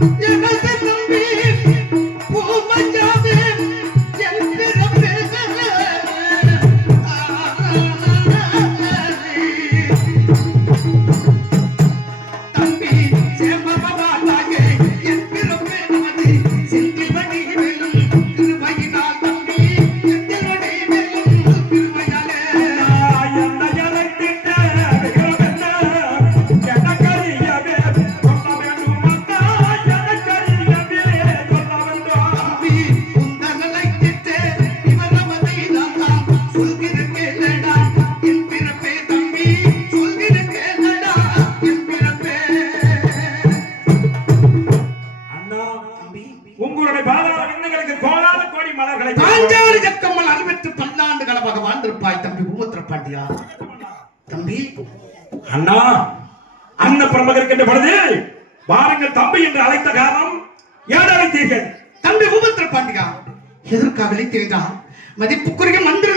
Yeah. மலர்களை பாஞ்சாலி ஜக்கம்மல் அறுபத்து பல்லாண்டு காலமாக வாழ்ந்திருப்பாய் தம்பி பூமுத்திர பாண்டியா. தம்பி. அண்ணா அன்ன பிரமகர் இருக்கின்ற பொழுது வாருங்கள் தம்பி என்று அழைத்த காரணம் ஏன் அழைத்தீர்கள்? தம்பி பூமுத்திர பாண்டியா. எதற்காக அழைத்தீர்கள் மதிப்புக்குரிய மந்திரகவன்